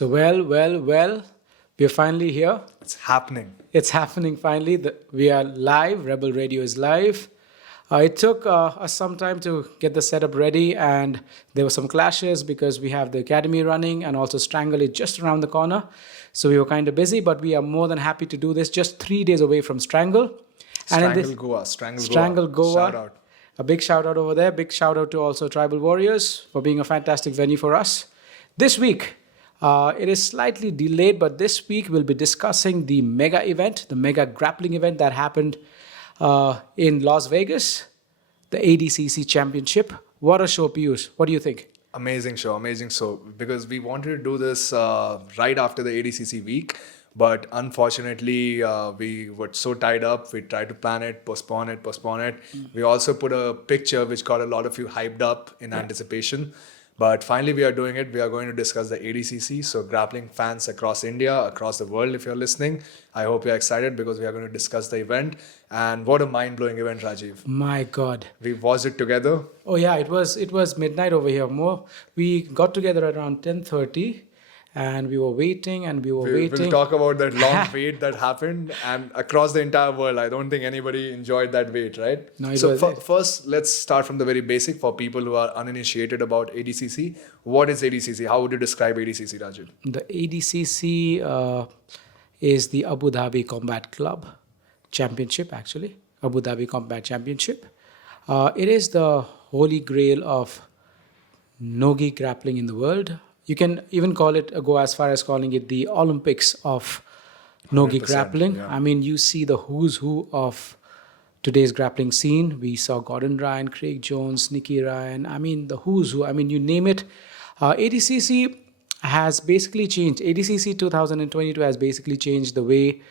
Well, we're finally here. It's happening. It's happening finally. We are live. Rebel Radio is live. It took us some time to get the setup ready, and there were some clashes because we have the academy running, and also Strangle is just around the corner. So we were kind of busy, but we are more than happy to do this. Just 3 days away from Strangle. Strangle Goa. Goa. Shout out. A big shout out over there. Big shout out to also Tribal Warriors for being a fantastic venue for us. This week, it is slightly delayed, but this week we'll be discussing the mega event, the mega grappling event that happened in Las Vegas, the ADCC Championship. What a show, Piyush. What do you think? Amazing show. Because we wanted to do this right after the ADCC week, but unfortunately, we were so tied up. We tried to plan it, postpone it. We also put a picture which got a lot of you hyped up in anticipation. But finally, we are doing it. We are going to discuss the ADCC. So grappling fans across India, across the world, if you're listening, I hope you're excited because we are going to discuss the event. And what a mind-blowing event, Rajiv. My God. We watched it together. Oh yeah, it was midnight over here. We got together around 10:30. And we were waiting. We'll talk about that long wait that happened and across the entire world. I don't think anybody enjoyed that wait, right? No, first, let's start from the very basic for people who are uninitiated about ADCC. What is ADCC? How would you describe ADCC, Rajiv? The ADCC is the Abu Dhabi Combat Club Championship, actually. Abu Dhabi Combat Championship. It is the holy grail of Nogi grappling in the world. You can even go as far as calling it the Olympics of Nogi grappling. Yeah. I mean, you see the who's who of today's grappling scene. We saw Gordon Ryan, Craig Jones, Nicky Ryan. I mean, the who's who. I mean, you name it. ADCC has basically changed. ADCC 2022 has basically changed the way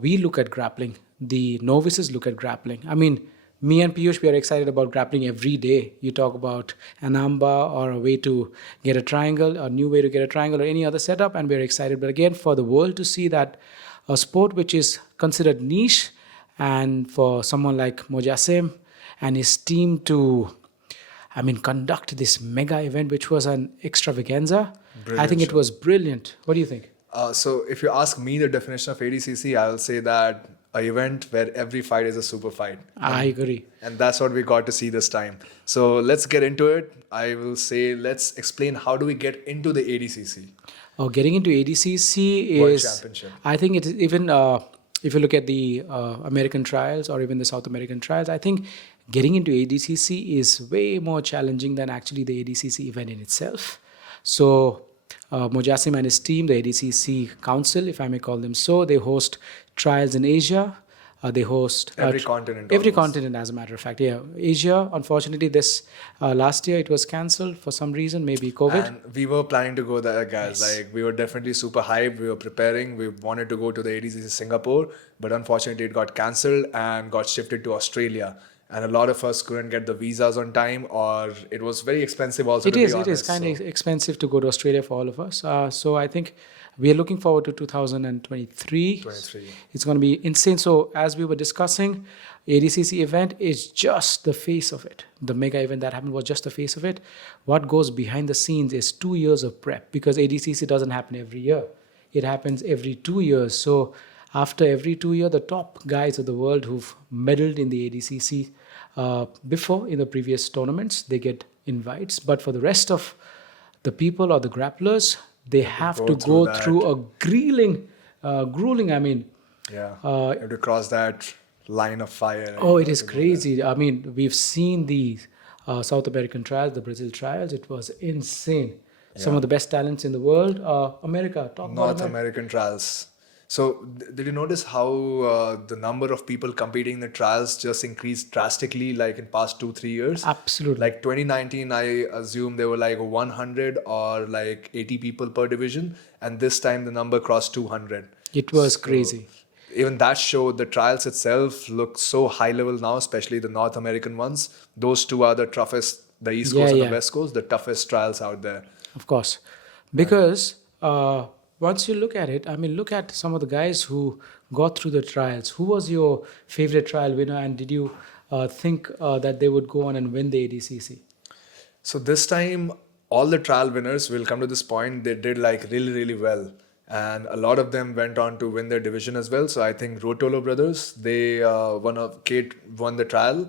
we look at grappling. The novices look at grappling. I mean, me and Piyush, we are excited about grappling every day. You talk about an amba or a way to get a triangle, a new way to get a triangle or any other setup, and we're excited. But again, for the world to see that a sport which is considered niche, and for someone like Jassim and his team to, conduct this mega event, which was an extravaganza. Brilliant I think it show. was brilliant. What do you think? So if you ask me the definition of ADCC, I'll say that an event where every fight is a super fight. I agree. And that's what we got to see this time. So let's get into it. I will say, let's explain how do we get into the ADCC? Getting into ADCC World is, Championship. I think it is even, if you look at the American trials or even the South American trials, I think getting into ADCC is way more challenging than actually the ADCC event in itself. So Jassim and his team, the ADCC Council, if I may call them so, they host trials in Asia. They host Every continent. Every almost. continent, as a matter of fact. Yeah, Asia. Unfortunately, this last year it was cancelled for some reason, maybe COVID. And we were planning to go there, guys. Yes. Like, we were definitely super hyped. We were preparing. We wanted to go to the ADCC Singapore, but unfortunately, it got cancelled and got shifted to Australia. And a lot of us couldn't get the visas on time, or it was very expensive also. It is kind of expensive to go to Australia for all of us. So I think we are looking forward to 2023. 23. It's going to be insane. So as we were discussing, ADCC event is just the face of it. The mega event that happened was just the face of it. What goes behind the scenes is 2 years of prep, because ADCC doesn't happen every year. It happens every 2 years. So after every 2 years, the top guys of the world who've medaled in the ADCC before in the previous tournaments, they get invites. But for the rest of the people or the grapplers, they have to go through a grueling, Yeah. You have to cross that line of fire. oh, it is crazy. I mean, we've seen the South American trials, the Brazil trials. It was insane. Some of the best talents in the world. America, top North American trials. So did you notice how the number of people competing in the trials just increased drastically, like in past 2-3 years? Absolutely. Like 2019, I assume there were like 100 or like 80 people per division. And this time the number crossed 200. It was crazy. Even that showed the trials itself look so high level now, especially the North American ones. Those two are the toughest, the East Coast and the West Coast, the toughest trials out there. Of course. Because once you look at it, look at some of the guys who got through the trials. Who was your favorite trial winner, and did you think that they would go on and win the ADCC? So this time, all the trial winners will come to this point. They did like really, really well. And a lot of them went on to win their division as well. So I think Ruotolo brothers, they Kate won the trial.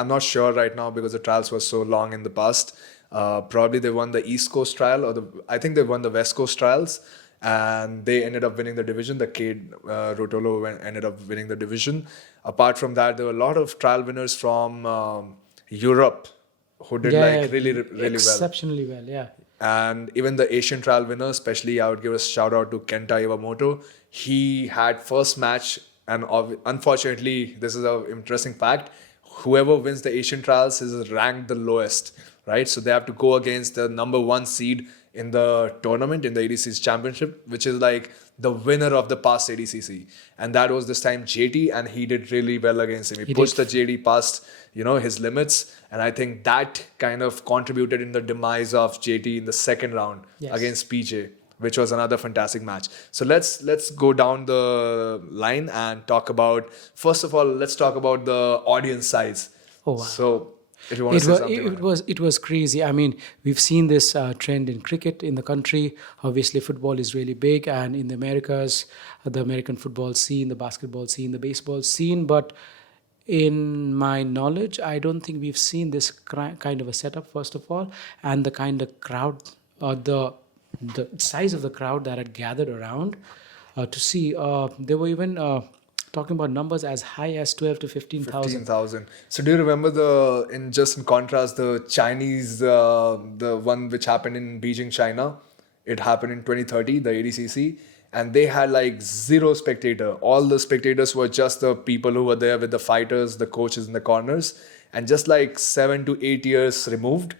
I'm not sure right now because the trials were so long in the past. Probably they won the East Coast trial, I think they won the West Coast trials, and they ended up winning the division. The Kade Ruotolo ended up winning the division. Apart from that, there were a lot of trial winners from Europe who did like really, really well. Exceptionally well, yeah. And even the Asian trial winner, especially I would give a shout out to Kenta Iwamoto. He had first match, and unfortunately, this is an interesting fact. Whoever wins the Asian trials is ranked the lowest, right? So they have to go against the number 1 seed in the tournament, in the ADCC championship, which is like the winner of the past ADCC. And that was this time JT, and he did really well against him. He pushed the JD past, his limits. And I think that kind of contributed in the demise of JT in the second round against PJ, which was another fantastic match. So let's go down the line and talk about, first of all, let's talk about the audience size. Oh, wow. So if you want to say something. It was crazy. I mean, we've seen this trend in cricket in the country. Obviously, football is really big, and in the Americas, the American football scene, the basketball scene, the baseball scene. But in my knowledge, I don't think we've seen this kind of a setup, first of all, and the kind of crowd, the size of the crowd that had gathered around to see. They were even talking about numbers as high as 12 to 15,000. 15,000. So do you remember in contrast, the Chinese, the one which happened in Beijing, China? It happened in 2030, the ADCC. And they had like zero spectator. All the spectators were just the people who were there with the fighters, the coaches in the corners. And just like 7 to 8 years removed,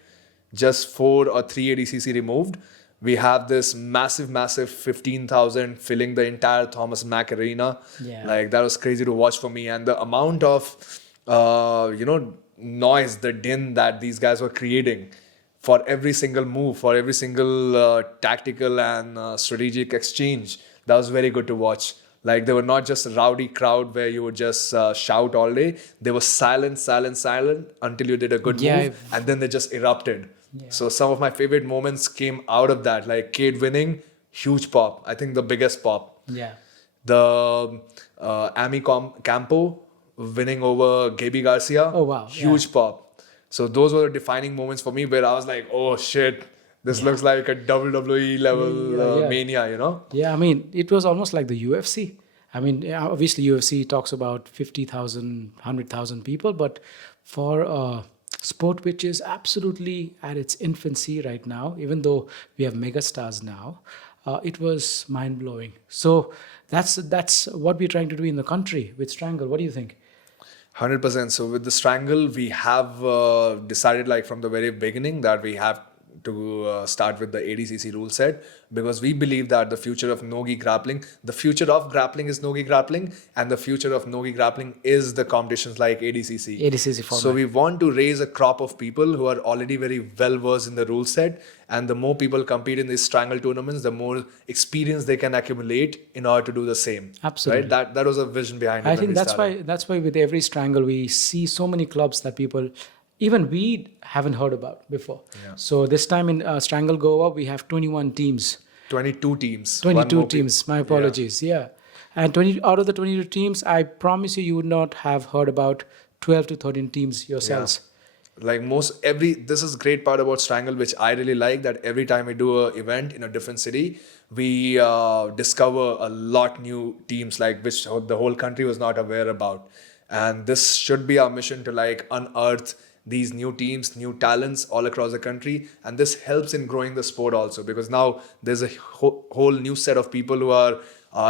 just 4 or 3 ADCC removed, we have this massive 15,000 filling the entire Thomas Mack Arena. Yeah. Like that was crazy to watch for me. And the amount of, noise, the din that these guys were creating for every single move, for every single tactical and strategic exchange, that was very good to watch. Like they were not just a rowdy crowd where you would just shout all day. They were silent until you did a good move, and then they just erupted. Yeah. So some of my favorite moments came out of that, like Kade winning, huge pop. I think the biggest pop. Yeah. The Amy Campo winning over Gaby Garcia. Oh, wow. Huge pop. So those were the defining moments for me where I was like, oh shit, this looks like a WWE level mania, Yeah, I mean, it was almost like the UFC. I mean, obviously UFC talks about 50,000, 100,000 people, but for a sport which is absolutely at its infancy right now, even though we have megastars now, it was mind-blowing. So that's what we're trying to do in the country with Strangle. What do you think? 100%. So with the Strangle, we have decided like from the very beginning that we have to start with the ADCC rule set, because we believe that the future of no-gi grappling, the future of grappling is no-gi grappling, and the future of no-gi grappling is the competitions like ADCC. ADCC format. So we want to raise a crop of people who are already very well versed in the rule set, and the more people compete in these Strangle tournaments, the more experience they can accumulate in order to do the same. Absolutely. Right? That was a vision behind it. I think that's why with every Strangle we see so many clubs that people, even we haven't heard about before. Yeah. So this time in Strangle Goa, we have 21 teams. 22 teams. 22 teams. My apologies. Yeah. And out of the 22 teams, I promise you would not have heard about 12 to 13 teams yourselves. Yeah. Like this is great part about Strangle, which I really like, that every time we do an event in a different city, we discover a lot new teams, like which the whole country was not aware about. And this should be our mission, to like unearth these new teams, new talents all across the country. And this helps in growing the sport also, because now there's a whole new set of people who are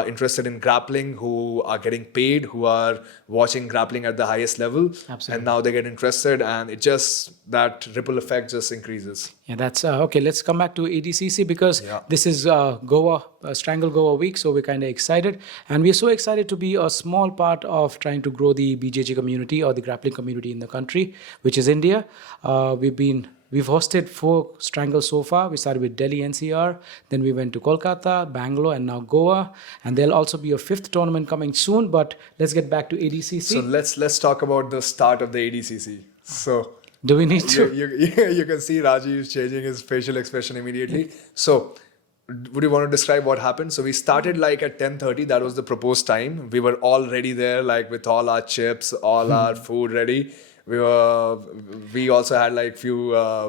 interested in grappling, who are getting paid, who are watching grappling at the highest level. Absolutely. And now they get interested, and that ripple effect just increases. Yeah, that's okay. Let's come back to ADCC, because this is Goa, Strangle Goa week. So we're kind of excited, and we're so excited to be a small part of trying to grow the BJJ community, or the grappling community in the country, which is India. We've hosted 4 Strangles so far. We started with Delhi NCR, then we went to Kolkata, Bangalore, and now Goa. And there'll also be a 5th tournament coming soon. But let's get back to ADCC. So let's talk about the start of the ADCC. So Do we need You, to? you can see Rajiv changing his facial expression immediately. So, would you want to describe what happened? So we started like at 10:30. That was the proposed time. We were already there, like with all our chips, all our food ready. We also had like few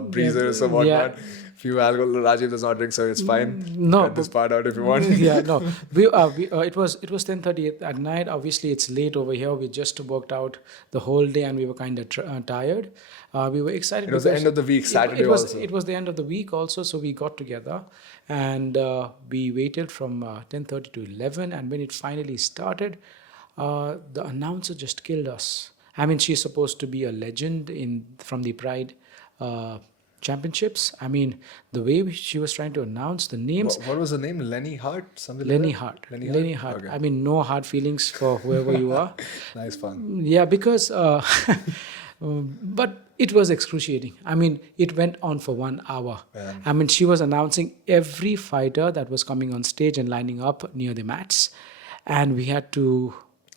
breezers or Yeah. whatnot. Few alcohol. Rajiv does not drink, so it's fine. No, Cut this part out if you want. yeah, no. It was 10:30 at night. Obviously, it's late over here. We just worked out the whole day, and we were kind of tired. We were excited. It was the because end of the week, Saturday also. It was the end of the week also, so we got together, and we waited from 10:30 to 11, and when it finally started, the announcer just killed us. I mean, she's supposed to be a legend from the Pride championships. I mean, the way she was trying to announce the names. What was the name? Lenny Hart? Something Lenny like Hart. that? Lenny Hart. Okay. I mean, no hard feelings for whoever you are. Nice fun. Yeah, because, but it was excruciating. I mean, it went on for 1 hour. Yeah. I mean, she was announcing every fighter that was coming on stage and lining up near the mats. And we had to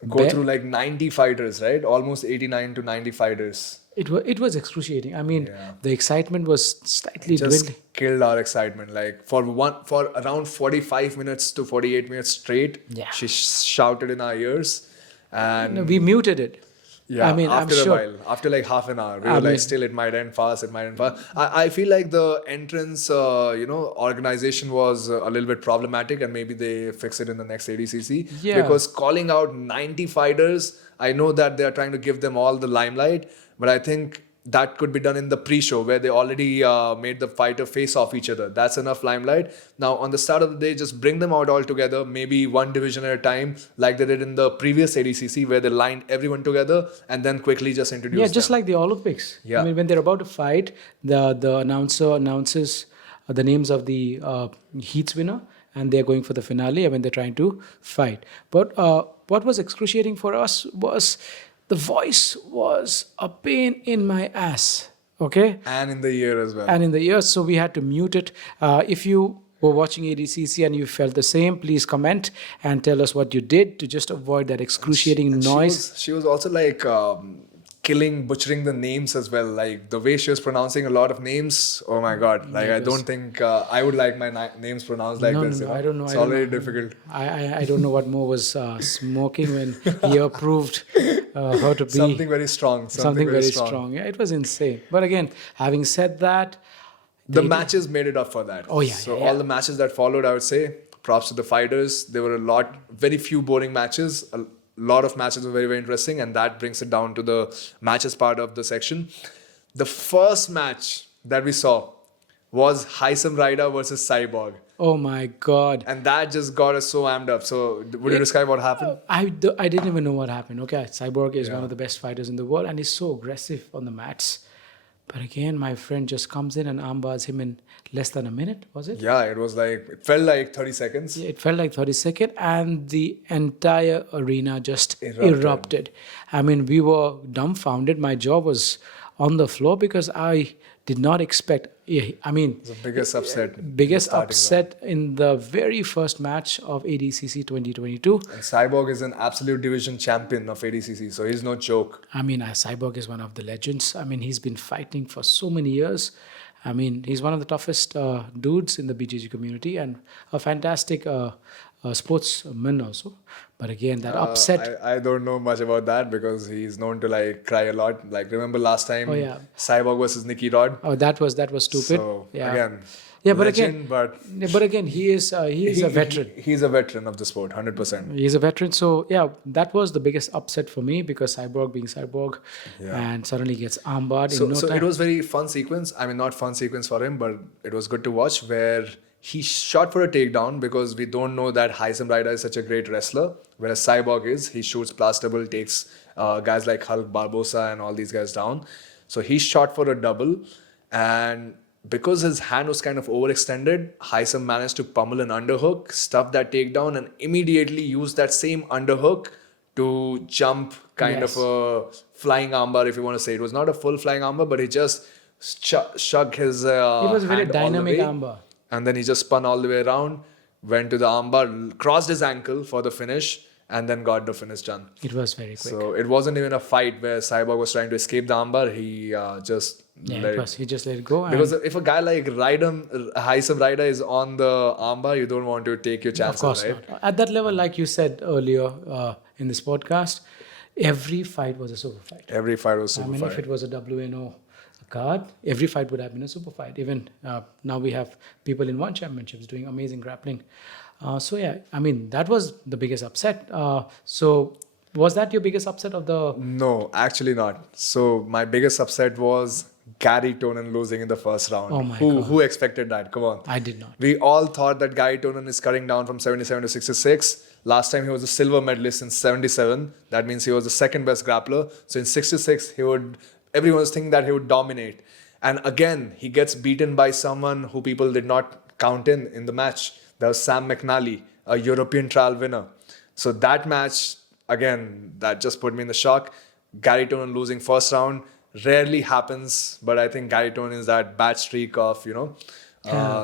Go through like 90 fighters, right? Almost 89 to 90 fighters. It was excruciating. I mean, Yeah. the excitement was slightly Just dwindling. killed our excitement. Like for around 45 minutes to 48 minutes straight, Yeah. she shouted in our ears. And No, we muted it. yeah, I mean, after I'm a sure. while, after like half an hour, we I were like, mean- still, it might end fast, it might end fast. I feel like the entrance, organization was a little bit problematic, and maybe they fix it in the next ADCC. Yeah. Because calling out 90 fighters, I know that they are trying to give them all the limelight, but I think that could be done in the pre-show where they already made the fighter face off each other. That's enough limelight. Now, on the start of the day, just bring them out all together, maybe one division at a time, like they did in the previous ADCC, where they lined everyone together and then quickly just introduced Yeah, just them. like the Olympics. Yeah. I mean, when they're about to fight, the announcer announces the names of the heats winner, and they're going for the finale, and when they're trying to fight. But what was excruciating for us was the voice was a pain in my ass. Okay. And in the year as well. And in the ears, so we had to mute it. If you were watching ADCC and you felt the same, please comment and tell us what you did to just avoid that excruciating And noise. She was also like butchering the names as well. Like the way she was pronouncing a lot of names. Oh my God. Like I don't think I would like my names pronounced like No, this. no, you know? I don't know. It's I don't already know. difficult. I don't know what Mo was smoking when he approved her to be Something very strong. something very strong. Yeah, it was insane. But again, having said that, The matches made it up for that. Oh, yeah, So yeah, all the matches that followed, I would say, props to the fighters. There were very few boring matches. A lot of matches were very, very interesting, and that brings it down to the matches part of the section. The first match that we saw was Hisam Raida versus Cyborg. oh my God. And that just got us so amped up. So would you describe what happened? I didn't even know what happened. Okay, Cyborg is Yeah. one of the best fighters in the world, and he's so aggressive on the mats. But again, my friend just comes in and armbars him in less than a minute, was it? Yeah, it felt like 30 seconds. It felt like 30 seconds, and the entire arena just Erupted. erupted. I mean, we were dumbfounded. My jaw was on the floor because I did not expect. I mean, The biggest upset. biggest starting upset in the very first match of ADCC 2022. And Cyborg is an absolute division champion of ADCC, so he's no joke. I mean, Cyborg is one of the legends. I mean, he's been fighting for so many years. I mean, he's one of the toughest dudes in the BJJ community and a fantastic sportsman also. But again, that upset. I don't know much about that because he's known to like cry a lot. Like remember last time, Oh, yeah. Cyborg versus Nicky Rod. Oh, that was stupid. So yeah. again, Yeah, but legend, but again, he is a veteran. He's a veteran of the sport, 100%. He's a veteran. So yeah, that was the biggest upset for me because Cyborg being Cyborg, and suddenly gets armbarred in no So time. it was very fun sequence. I mean, not fun sequence for him, but it was good to watch where he shot for a takedown because we don't know that Hisam Raida is such a great wrestler, whereas Cyborg is. He shoots plastable, takes guys like Hulk Barbosa and all these guys down. So he shot for a double, and because his hand was kind of overextended, Hisam managed to pummel an underhook, stuff that takedown, and immediately use that same underhook to jump kind Yes. of a flying armbar, if you want to say. It was not a full flying armbar, but he just shug his it was a very hand all the dynamic way, armbar. and then he just spun all the way around, went to the armbar, crossed his ankle for the finish, and then got the finish done. It was very quick. So it wasn't even a fight where Cyborg was trying to escape the armbar. He just Yeah, let it was. He just let it go. because if a guy like Haisam Ryder is on the armbar, you don't want to take your chances, Of course right? not. At that level, like you said earlier in this podcast, every fight was a super fight. Every fight was super I mean, fight. if it was a WNO card, every fight would have been a super fight. Even now we have people in one championships doing amazing grappling. So yeah, I mean, that was the biggest upset. So was that your biggest upset of the... No, actually not. So my biggest upset was Gary Tonon losing in the first round. Oh my Who expected that? Come on. I did not. We all thought that Gary Tonon is cutting down from 77 to 66. Last time he was a silver medalist in 77. That means he was the second best grappler. So in 66, everyone was thinking that he would dominate. And again, he gets beaten by someone who people did not count in the match. That was Sam McNally, a European trial winner. So that match, again, that just put me in the shock. Gary Tonon losing first round rarely happens, but I think Gary Tonon is that bad streak of,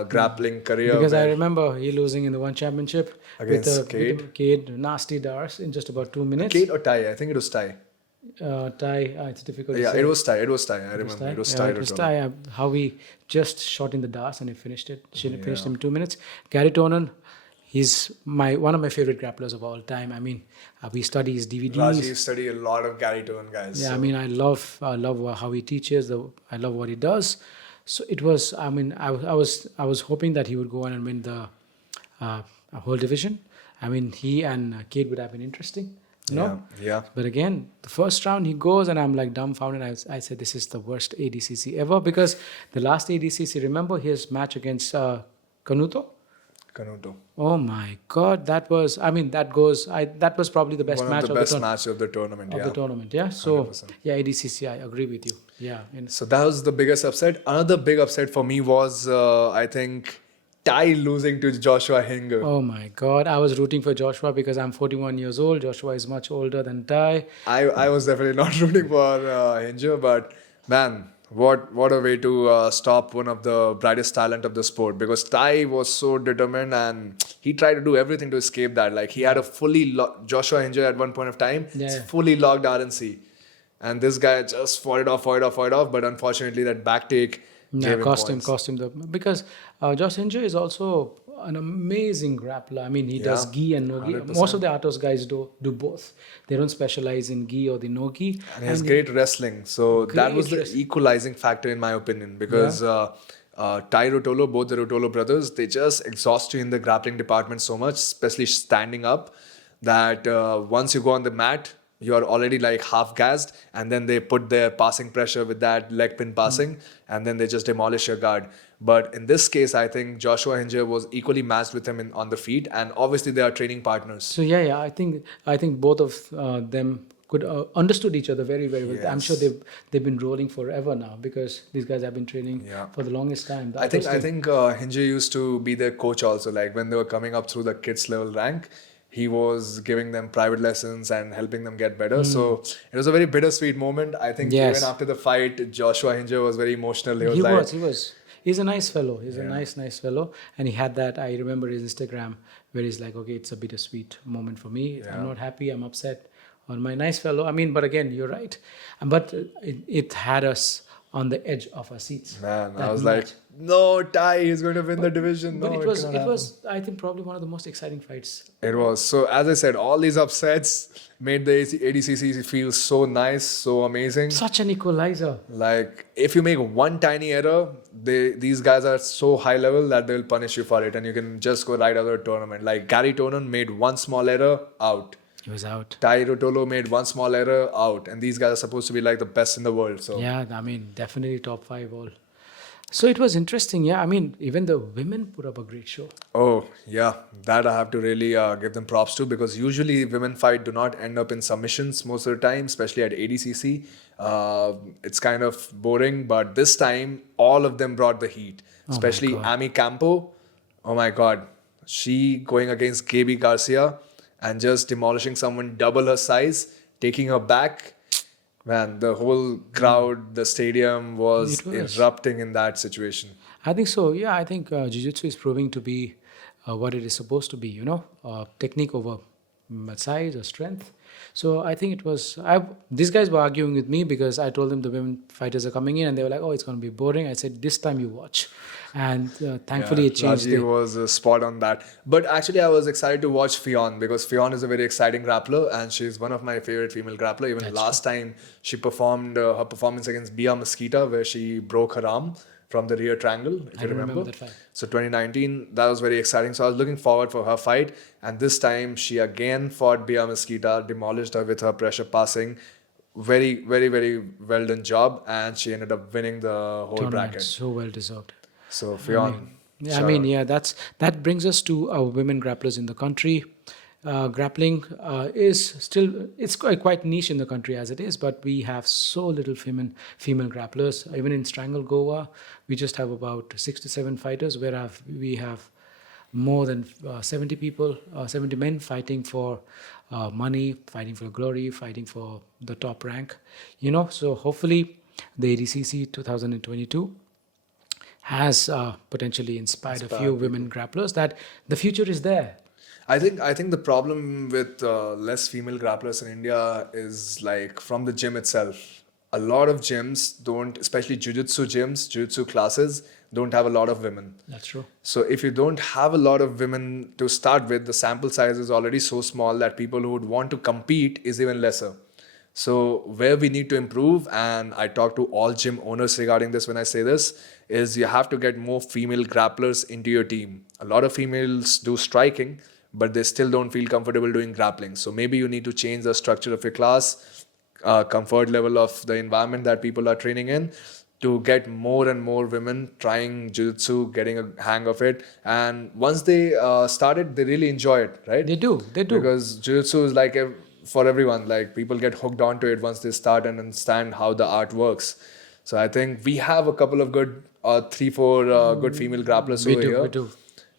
grappling career. Because I where- remember he losing in the one championship Against with Kade, nasty Dars in just about 2 minutes. Kate or Ty? I think it was Ty. Tie, it's difficult Yeah, to say. it was Ty. It was Ty. I remember. It was Ty. It was Ty. How he just shot in the dars and he finished it. She finished him in 2 minutes. Gary Tonon, he's one of my favorite grapplers of all time. I mean, we study his DVDs. Rajiv studied a lot of Gary Tonon guys. Yeah, so- I mean, I love how he teaches. I love what he does. So it was. I mean, I was hoping that he would go on and win the whole division. I mean, he and Kate would have been interesting. No. Yeah. But again, the first round he goes and I'm like dumbfounded. I said this is the worst ADCC ever because the last ADCC, remember his match against Canuto? Canuto. Oh my God, that was that was probably the best One match of the best match of the tournament. of Yeah. the tournament. Yeah. So 100%. yeah, ADCC, I agree with you. Yeah. So that was the biggest upset. Another big upset for me was, I think, Ty losing to Joshua Hinger. Oh my God, I was rooting for Joshua because I'm 41 years old. Joshua is much older than Ty. I was definitely not rooting for Hinger, but man, what a way to stop one of the brightest talent of the sport, because Ty was so determined and he tried to do everything to escape that. Like he had a fully Joshua Hinger at one point of time, Yeah. fully locked RNC, and this guy just fought it off. But unfortunately, that back take gave him cost points. him because Josh Hinger is also an amazing grappler. I mean, he does Yeah, gi and no gi. 100%. Most of the Atos guys do both. They don't specialize in gi or the no gi. And he has great wrestling. So that was the Great equalizing factor in my opinion, because Ty Ruotolo, both the Ruotolo brothers, they just exhaust you in the grappling department so much, especially standing up, that once you go on the mat, you are already like half gassed, and then they put their passing pressure with that leg pin passing, and then they just demolish your guard. But in this case, I think Joshua Hinger was equally matched with him on the feet, and obviously they are training partners. So yeah, I think both of them could understood each other very very well. I'm sure Yes. they've been rolling forever now because these guys have been training Yeah. for the longest time. The I think Atos team. Hinger used to be their coach also. Like when they were coming up through the kids level rank, he was giving them private lessons and helping them get better. So it was a very bittersweet moment. I think Yes. even after the fight, Joshua Hinger was very emotional. He was. He's a nice fellow. He's a nice fellow. And he had that, I remember his Instagram where he's like, okay, it's a bittersweet moment for me. I'm not happy, I'm upset on my nice fellow. I mean, but again, you're right. But it had us on the edge of our seats. Man, I That was match. like, no, Ty, he's going to win the division. But No, it was, cannot happen. I think, probably one of the most exciting fights. It was. So as I said, all these upsets made the ADCC feel so nice, so amazing. Such an equalizer. Like if you make one tiny error, these guys are so high level that they'll punish you for it, and you can just go right out of the tournament. Like Gary Tonon made one small error, out. He was out. Ty Ruotolo made one small error, out. And these guys are supposed to be like the best in the world. So Yeah, I mean, definitely top 5 all. So it was interesting. Yeah, I mean, even the women put up a great show. Oh, yeah. That I have to really give them props to, because usually women fight do not end up in submissions most of the time, especially at ADCC. It's kind of boring, but this time all of them brought the heat, especially Amy Campo. Oh my God. She going against Gaby Garcia and just demolishing someone double her size, taking her back. Man, the whole crowd, the stadium was It was. erupting in that situation. I think so. Yeah, I think Jiu-Jitsu is proving to be what it is supposed to be, technique over size or strength. So I think it was. These guys were arguing with me because I told them the women fighters are coming in, and they were like, "Oh, it's going to be boring." I said, "This time you watch," and Yeah, thankfully it changed. Raji was spot on that. But actually, I was excited to watch Fionn because Fionn is a very exciting grappler and she's one of my favorite female grappler. Even last time she performed her performance against Bia Mosquita where she broke her arm from the rear triangle, if I you don't remember. remember that fight. So 2019, that was very exciting. So I was looking forward for her fight. And this time she again fought Bia Mosquita, demolished her with her pressure passing. Very, very, very well done job. And she ended up winning the whole Tournament, bracket. so well deserved. So Fionn. Yeah, shout I mean, out. yeah, that brings us to our women grapplers in the country. Grappling is still it's quite niche in the country as it is, but we have so little female grapplers. Even in Strangle Goa, we just have about 6 to 7 fighters. We have more than 70 people, 70 men fighting for money, fighting for glory, fighting for the top rank. So hopefully the ADCC 2022 has potentially inspired a few women grapplers that the future is there. I think the problem with less female grapplers in India is like from the gym itself. A lot of gyms don't, especially jiu-jitsu gyms, jiu-jitsu classes, don't have a lot of women. That's true. So if you don't have a lot of women to start with, the sample size is already so small that people who would want to compete is even lesser. So where we need to improve, and I talk to all gym owners regarding this when I say this, is you have to get more female grapplers into your team. A lot of females do striking, but they still don't feel comfortable doing grappling. So maybe you need to change the structure of your class, comfort level of the environment that people are training in, to get more and more women trying jiu-jitsu, getting a hang of it. And once they start it, they really enjoy it, right? They do. Because jiu-jitsu is like for everyone. Like people get hooked onto it once they start and understand how the art works. So I think we have a couple of good, 3, 4 good female grapplers over here. We do.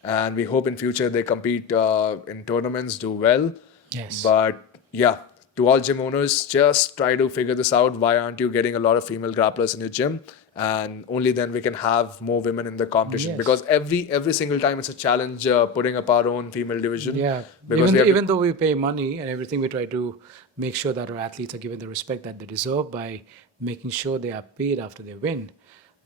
And we hope in future they compete in tournaments, do well. Yes. But yeah, to all gym owners, just try to figure this out. Why aren't you getting a lot of female grapplers in your gym? And only then we can have more women in the competition. Yes. Because every single time it's a challenge putting up our own female division. Yeah. Because Even though we pay money and everything, we try to make sure that our athletes are given the respect that they deserve by making sure they are paid after they win.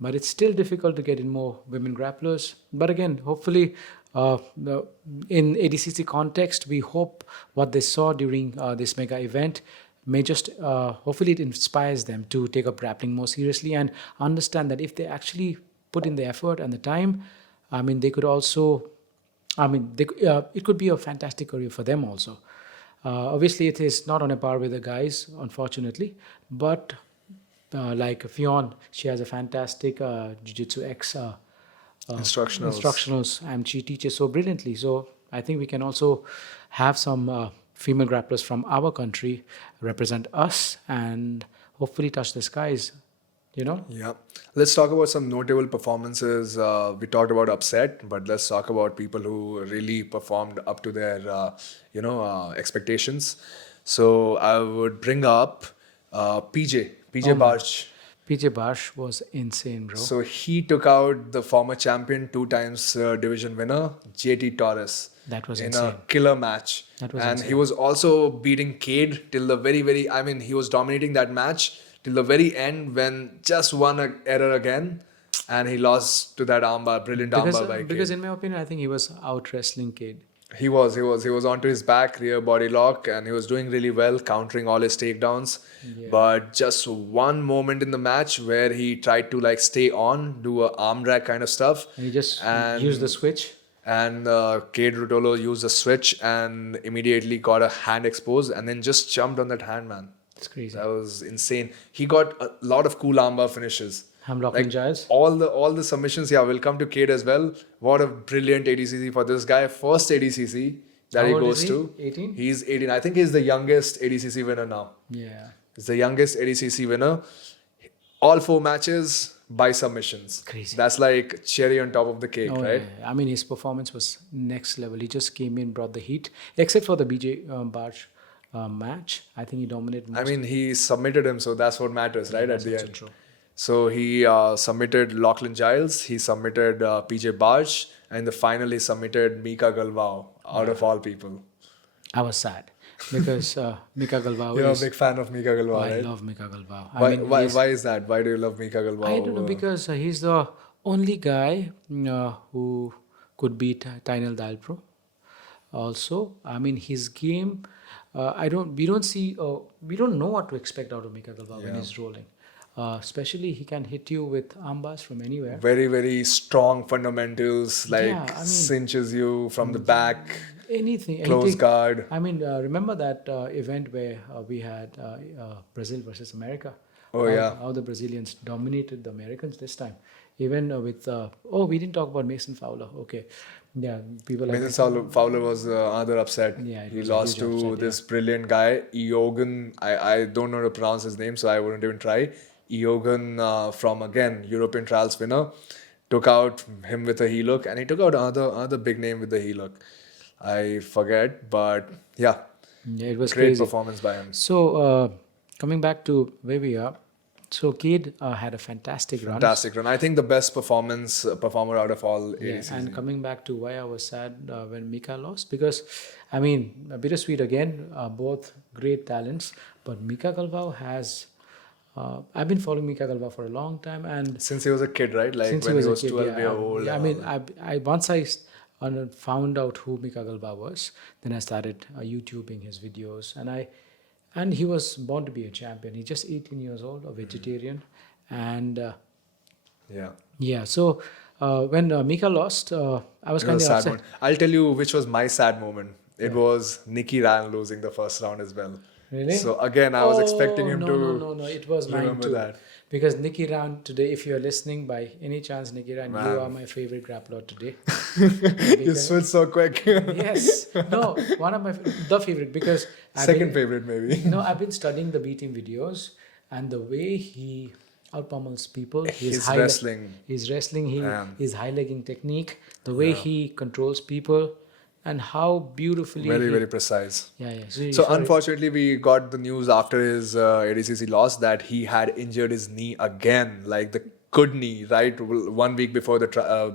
But it's still difficult to get in more women grapplers. But again, hopefully, in ADCC context, we hope what they saw during this mega event may just hopefully it inspires them to take up grappling more seriously and understand that if they actually put in the effort and the time, I mean, they could also, it could be a fantastic career for them also. Obviously, it is not on a par with the guys, unfortunately, but like Fionn, she has a fantastic Jiu-Jitsu X instructionals, and she teaches so brilliantly. So I think we can also have some female grapplers from our country represent us and hopefully touch the skies. Yeah. Let's talk about some notable performances. We talked about upset, but let's talk about people who really performed up to their, expectations. So I would bring up PJ Barch. PJ Barsh was insane, bro. So he took out the former champion, 2 times division winner, JT Torres. That was in insane. a killer match. That was and insane. he was also beating Kade till the very, he was dominating that match till the very end when just one error again and he lost to that armbar, brilliant armbar by Kade. Because in my opinion, I think he was out wrestling Kade. He was onto his back, rear body lock, and he was doing really well, countering all his takedowns. Yeah. But just one moment in the match where he tried to like stay on, do a arm drag kind of stuff. And he just And- used the switch. And Kade Ruotolo used a switch and immediately got a hand exposed and then just jumped on that hand, man. It's crazy. That was insane. He got a lot of cool armbar finishes. Hamlock and Giles. All the submissions. Yeah, we'll come to Kade as well. What a brilliant ADCC for this guy. First ADCC that How he old goes is he? to. 18? He's 18. I think he's the youngest ADCC winner now. Yeah. He's the youngest ADCC winner. All 4 matches by submissions. Crazy. That's like cherry on top of the cake, Oh, right? yeah. I mean, his performance was next level. He just came in, brought the heat. Except for the BJ Barch match, I think he dominated most. I mean, he submitted him, so that's what matters, right? At the also end. true. So he submitted Lachlan Giles, he submitted PJ Barge, and in the final he submitted Mika Galvao, out of all people. I was sad. because Mika Galvao You're a is. big fan of Mika Oh, Galwao, I right? love Mika Galvao. I Why, mean, why, he's. why is that? Why do you love Mika I don't know Galwao? because he's the only guy who could beat Tynel Dalpro. Also, I mean, his game. I don't. We don't see. We don't know what to expect out of Mika Galvao when Yeah. he's rolling. Especially, he can hit you with armbars from anywhere. Very, very strong fundamentals, like Yeah, I mean, cinches you from the back, anything. close Anything. guard. I mean, remember that event where we had Brazil versus America? Oh, yeah. How the Brazilians dominated the Americans this time. Even with, oh, we didn't talk about Mason Fowler. Okay. Yeah, people like Mason Fowler was another upset. Yeah, it He was a lost huge to upset, this brilliant guy, Iogun. I don't know how to pronounce his name, so I wouldn't even try. Iogun from, again, European trials winner. Took out him with a heel hook, and he took out another big name with the heel hook. I forget, but yeah, Yeah, it was great crazy. performance by him. So, coming back to where we are, so Kade had a fantastic run. Fantastic run. I think the best performer out of all Yeah, ADCC. and coming back to why I was sad when Mika lost, because I mean, bittersweet again, both great talents, but Mika Galvao has. I've been following Mika Galvao for a long time, and Since he was a kid, right? Like since when he was kid, 12 yeah, year old. yeah. I and mean, all. I once I found out who Mika Galvao was, then I started YouTubing his videos, and he was born to be a champion. He's just 18 years old, a vegetarian, and Yeah. yeah. So when Mika lost, I was It kind was of a sad upset. moment. I'll tell you which was my sad moment. It was Nicky Ryan losing the first round as well. Really? So again, I was expecting him no, to No. It was mine remember too. that. Because Nicky Ryan today, if you're listening by any chance, Nicky Ryan, you Man. are my favorite grappler today. You switched so quick. Yes. No, one of my the favorite because Second favorite, maybe. No, I've been studying the beating videos and the way he outpummels people. His wrestling. His wrestling. Man. His high legging technique. The way he controls people, and how beautifully. Very, he, very precise. Yeah. So sorry. unfortunately, we got the news after his ADCC loss that he had injured his knee again, like the good knee, right? 1 week before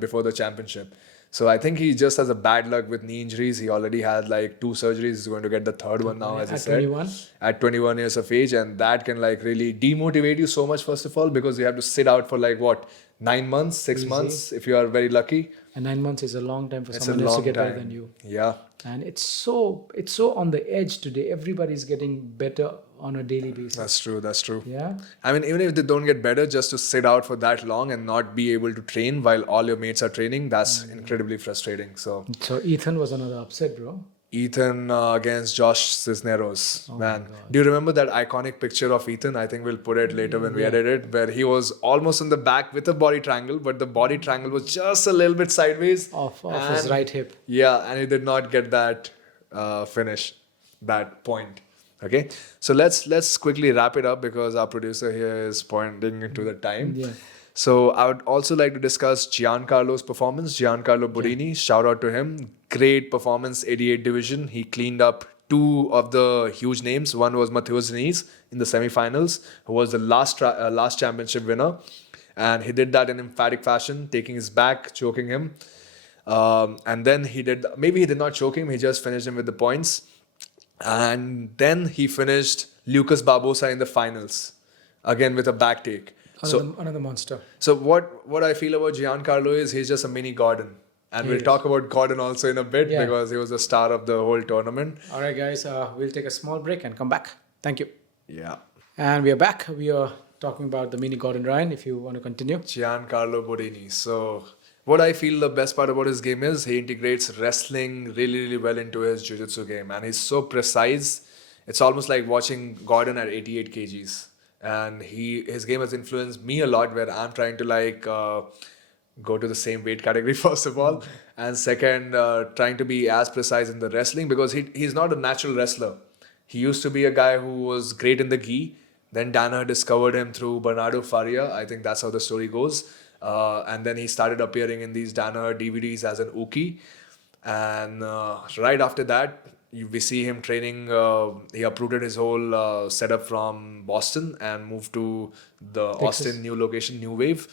before the championship. So I think he just has a bad luck with knee injuries. He already had like 2 surgeries. He's going to get the third one now, as I At said. 21? At 21 years of age, and that can like really demotivate you so much. First of all, because you have to sit out for like what 9 months, 6 Easy. months if you are very lucky. And 9 months is a long time for It's a someone else to long get better time. than you. Yeah. And it's so on the edge today. Everybody's getting better on a daily basis. That's true. That's true. Yeah. I mean, even if they don't get better, just to sit out for that long and not be able to train while all your mates are training, that's incredibly frustrating. So, So Ethan was another upset, bro. Ethan against Josh Cisneros. Oh Man, my God. do you remember that iconic picture of Ethan? I think we'll put it later when we edit it, where he was almost in the back with a body triangle, but the body triangle was just a little bit sideways. Off his And- right hip. Yeah, and he did not get that finish, that point. Okay, so let's quickly wrap it up because our producer here is pointing into the time. Yeah. So I would also like to discuss Giancarlo's performance. Giancarlo Borini, shout out to him. Great performance, 88 division. He cleaned up 2 of the huge names. One was Matheus Diniz in the semifinals, who was the last championship winner. And he did that in emphatic fashion, taking his back, choking him. And then maybe he did not choke him, he just finished him with the points. And then he finished Lucas Barbosa in the finals, again with a back take. Another monster. So what I feel about Giancarlo is he's just a mini Gordon. And He we'll is. talk about Gordon also in a bit Yeah. because he was the star of the whole tournament. All right, guys. We'll take a small break and come back. Thank you. Yeah. And we are back. We are talking about the mini Gordon Ryan. If you want to continue. Giancarlo Borini. So what I feel the best part about his game is he integrates wrestling really, really well into his jiu-jitsu game. And he's so precise. It's almost like watching Gordon at 88 kgs. And his game has influenced me a lot where I'm trying to like go to the same weight category first of all. And second, trying to be as precise in the wrestling because he's not a natural wrestler. He used to be a guy who was great in the gi. Then Dana discovered him through Bernardo Faria. I think that's how the story goes. And then he started appearing in these Dana DVDs as an Uki. And right after that, we see him training. He uprooted his whole setup from Boston and moved to the Texas. Austin new location, New Wave.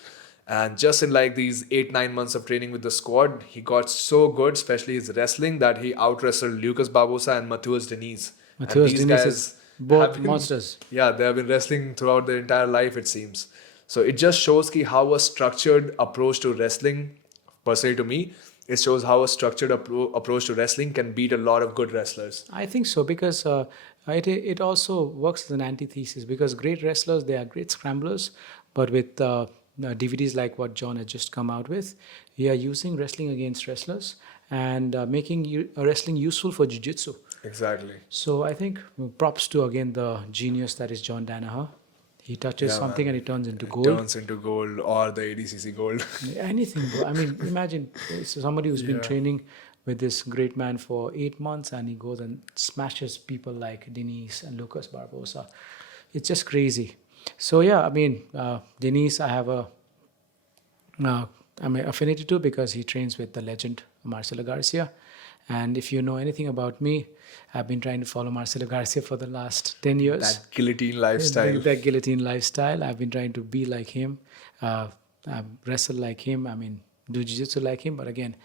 And just in like these 8-9 months of training with the squad, he got so good, especially his wrestling, that he out wrestled Lucas Barbosa and Matheus Diniz. And Matthias these Denise is guys both have been, monsters. yeah, they have been wrestling throughout their entire life, it seems. So it just shows ki how a structured approach to wrestling, personally to me, it shows how a structured approach to wrestling can beat a lot of good wrestlers. I think so because it also works as an antithesis because great wrestlers they are great scramblers, but with DVDs like what John has just come out with, we are using wrestling against wrestlers and making wrestling useful for jiu-jitsu. Exactly. So I think props to again the genius that is John Danaher. He touches Yeah, something and man. it turns into It gold. turns into gold or the ADCC gold. Anything, bro. I mean, imagine somebody who's been Yeah. training with this great man for 8 months and he goes and smashes people like Denise and Lucas Barbosa. It's just crazy. So, yeah, I mean, Denise, I have I'm an affinity to because he trains with the legend Marcelo Garcia. And if you know anything about me, I've been trying to follow Marcelo Garcia for the last 10 years. That guillotine lifestyle. That guillotine lifestyle. I've been trying to be like him, wrestle like him. I mean, do jiu-jitsu like him. But again,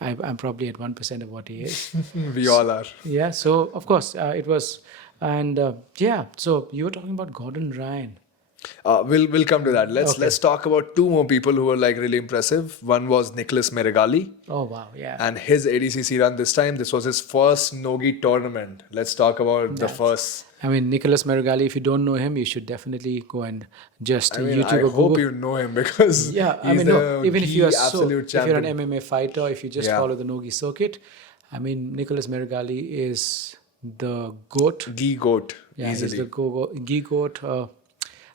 I'm probably at 1% of what he is. We all are. Yeah. So of course it was, and yeah. So you were talking about Gordon Ryan. We'll come to that. Okay. Let's talk about two more people who were like really impressive. One was Nicholas Meregali Oh wow. Yeah. and his ADCC run this time. This was his first Nogi tournament. Let's talk about the first. I mean, Nicholas Meregali. If you don't know him, you should definitely go and just I mean, YouTube I or hope Google. you know him because Yeah, I he's mean, the no, even if you are absolute if you're an champion. MMA fighter, if you just Yeah. follow the Nogi circuit, I mean, Nicholas Meregali is the goat. Gi goat Yeah, he's easily. the gi goat.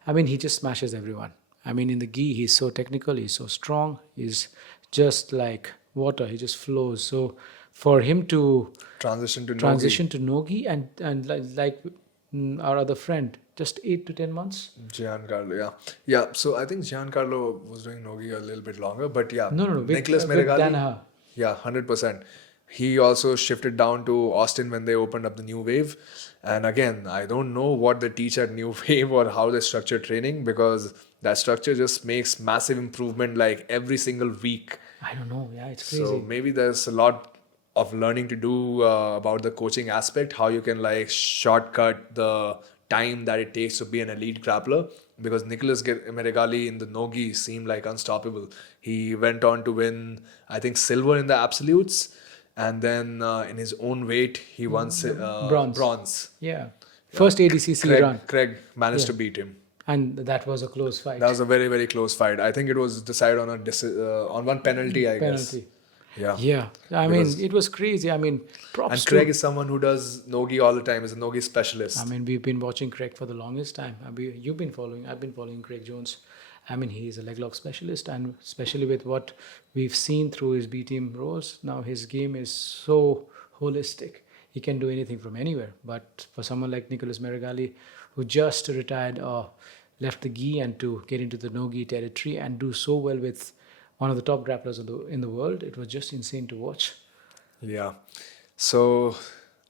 I mean, he just smashes everyone. I mean, in the gi, he's so technical, he's so strong, he's just like water. He just flows. So for him to Transition to transition to Nogi and like our other friend, just 8 to 10 months. Nogi. Giancarlo, yeah. Yeah, so I think Giancarlo was doing Nogi a little bit longer, but yeah. No, with, Nicholas with Meregali. Danaher. Yeah, 100%. He also shifted down to Austin when they opened up the New Wave. And again, I don't know what they teach at New Wave or how they structure training because that structure just makes massive improvement like every single week. I don't know. Yeah, it's crazy. So maybe there's a lot of learning to do about the coaching aspect, how you can like shortcut the time that it takes to be an elite grappler. Because Nicholas Meregali in the Nogi seemed like unstoppable. He went on to win, I think, silver in the absolutes. And then in his own weight, he won bronze. Yeah. First ADCC run. Craig managed Yeah. to beat him. And that was a close fight. That was a very, very close fight. I think it was decided on on one penalty, I guess. Penalty. Yeah. Yeah. I mean, it was crazy. I mean, props And to... Craig is someone who does Nogi all the time, is a Nogi specialist. I mean, we've been watching Craig for the longest time. You've been following. I've been following Craig Jones. I mean, he's a leg lock specialist, and especially with what we've seen through his B team roles, now his game is so holistic. He can do anything from anywhere. But for someone like Nicholas Meregali, who just retired or left the gi and to get into the no-gi territory and do so well with one of the top grapplers in the world, it was just insane to watch. Yeah. So,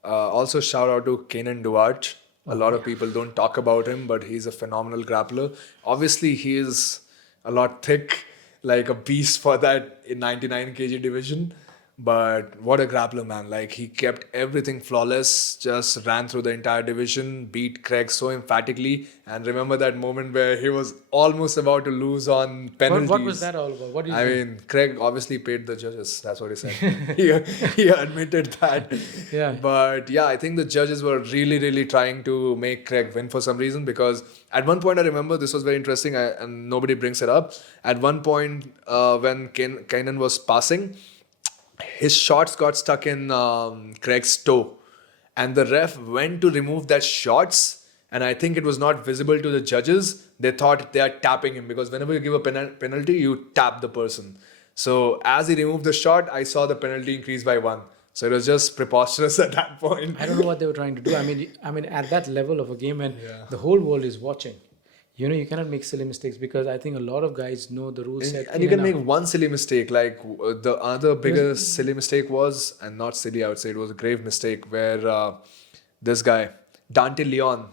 also shout out to Kenan Duarte. A lot of people don't talk about him, but he's a phenomenal grappler. Obviously, he is a lot thick, like a beast for that in 99 kg division. But what a grappler, man. Like, he kept everything flawless, just ran through the entire division, beat Craig so emphatically. And remember that moment where he was almost about to lose on penalties. What was that all about? What did you I think? mean, Craig obviously paid the judges. That's what he said. he admitted that. Yeah. But yeah, I think the judges were really, really trying to make Craig win for some reason because at one point I remember this was very interesting and nobody brings it up. At one point when Kanan was passing, his shots got stuck in Craig's toe. And the ref went to remove that shots. And I think it was not visible to the judges. They thought they are tapping him because whenever you give a penalty, you tap the person. So as he removed the shot, I saw the penalty increase by 1. So it was just preposterous at that point. I don't know what they were trying to do. I mean, at that level of a game, and Yeah. the whole world is watching. You cannot make silly mistakes because I think a lot of guys know the rules set. And you can make one silly mistake. Like the other biggest silly mistake was, and not silly, I would say it was a grave mistake, where this guy, Dante Leon,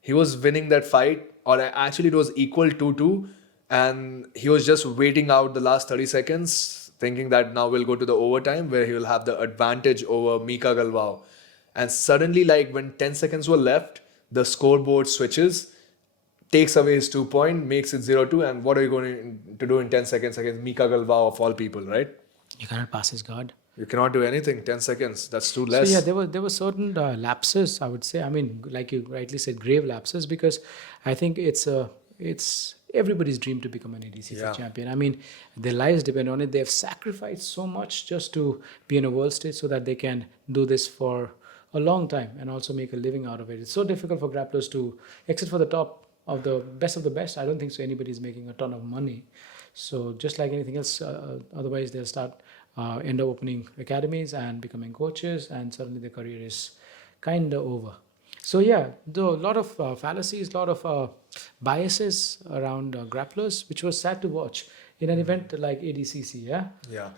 he was winning that fight, or actually it was equal 2-2, and he was just waiting out the last 30 seconds, thinking that now we'll go to the overtime where he will have the advantage over Mika Galvao. and suddenly, like when 10 seconds were left, the scoreboard switches, takes away his 2 point, makes it 0-2, and what are you going to do in 10 seconds against Mika Galvao of all people, right? You cannot pass his guard. You cannot do anything. 10 seconds. That's too So yeah, less. there were certain lapses, I would say. I mean, like you rightly said, grave lapses, because I think it's everybody's dream to become an ADCC Yeah. champion. I mean, their lives depend on it. They have sacrificed so much just to be in a world stage so that they can do this for a long time and also make a living out of it. It's so difficult for grapplers to, except for the top of the best. I don't think so. Anybody's making a ton of money. So just like anything else, otherwise they'll end up opening academies and becoming coaches, and suddenly their career is kind of over. So yeah, though a lot of fallacies, a lot of biases around grapplers, which was sad to watch in an event like ADCC. Yeah, Yeah.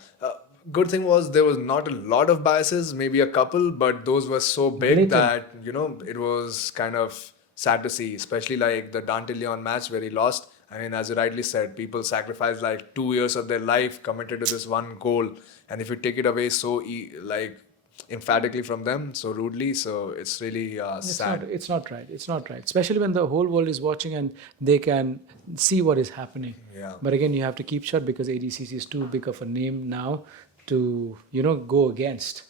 Good thing was there was not a lot of biases, maybe a couple, but those were so big Blatant. that, it was kind of sad to see, especially like the Dante Leon match where he lost. I mean, as you rightly said, people sacrificed like 2 years of their life committed to this one goal. And if you take it away so, like, emphatically from them, so rudely, so it's really sad. It's not right. It's not right, especially when the whole world is watching and they can see what is happening. Yeah. But again, you have to keep shut because ADCC is too big of a name now to go against.